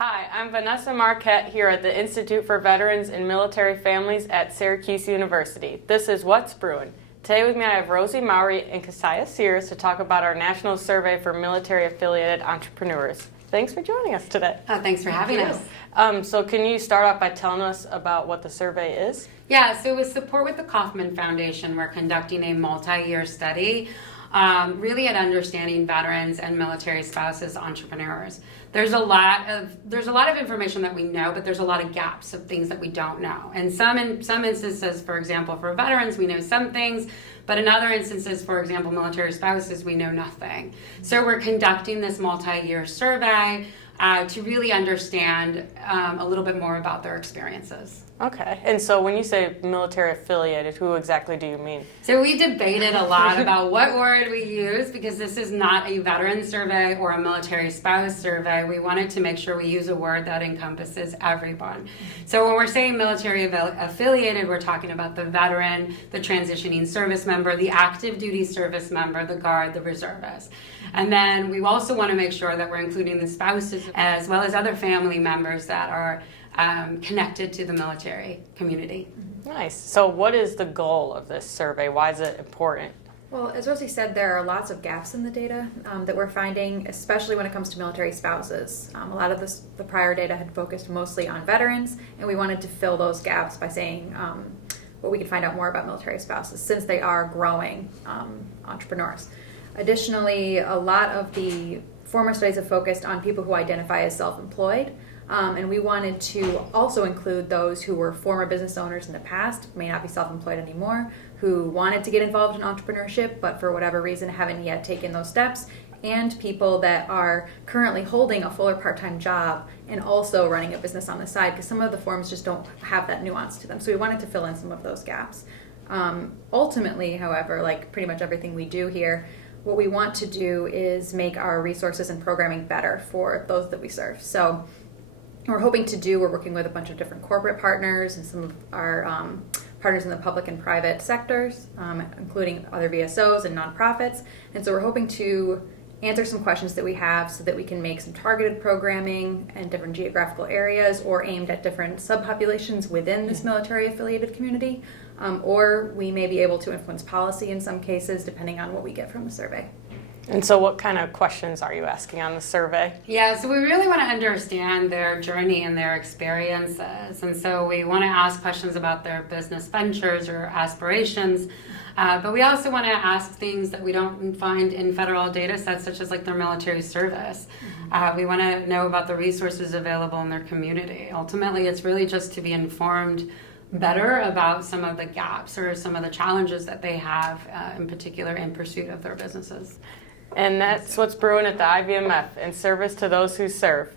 Hi, I'm Vanessa Marquette here at the Institute for Veterans and Military Families at Syracuse University. This is What's Brewin'. Today with me I have Rosie Mowry and Keziah Sears to talk about our national survey for military-affiliated entrepreneurs. Thanks for joining us today. Thanks for having us. So can you start off by telling us about what the survey is? Yeah, so with support with the Kauffman Foundation, we're conducting a multi-year study really at understanding veterans and military spouses entrepreneurs. There's a lot of information that we know, but there's a lot of gaps of things that we don't know. And some instances, for example, for veterans, we know some things, but in other instances, for example, military spouses, we know nothing. So we're conducting this multi-year survey to really understand a little bit more about their experiences. Okay, and so when you say military affiliated, who exactly do you mean? So we debated a lot about what word we use because this is not a veteran survey or a military spouse survey. We wanted to make sure we use a word that encompasses everyone. So when we're saying military affiliated, we're talking about the veteran, the transitioning service member, the active duty service member, the guard, the reservist. And then we also want to make sure that we're including the spouses as well as other family members that are connected to the military community. Nice. So what is the goal of this survey? Why is it important? Well, as Rosie said, there are lots of gaps in the data that we're finding, especially when it comes to military spouses. A lot of the prior data had focused mostly on veterans, and we wanted to fill those gaps by saying what we could find out more about military spouses since they are growing entrepreneurs. Additionally, a lot of the former studies have focused on people who identify as self-employed. And we wanted to also include those who were former business owners in the past, may not be self-employed anymore, who wanted to get involved in entrepreneurship, but for whatever reason haven't yet taken those steps, and people that are currently holding a full or part-time job and also running a business on the side, because some of the forms just don't have that nuance to them. So we wanted to fill in some of those gaps. Ultimately, however, like pretty much everything we do here, what we want to do is make our resources and programming better for those that we serve. So we're working with a bunch of different corporate partners and some of our partners in the public and private sectors, including other VSOs and nonprofits. And so we're hoping to answer some questions that we have so that we can make some targeted programming in different geographical areas or aimed at different subpopulations within this military affiliated community. Or we may be able to influence policy in some cases, depending on what we get from the survey. And so what kind of questions are you asking on the survey? Yeah, so we really want to understand their journey and their experiences. And so we want to ask questions about their business ventures or aspirations. But we also want to ask things that we don't find in federal data sets, such as like their military service. We want to know about the resources available in their community. Ultimately, it's really just to be informed better about some of the gaps or some of the challenges that they have in particular in pursuit of their businesses. And that's what's brewing at the IVMF, in service to those who serve.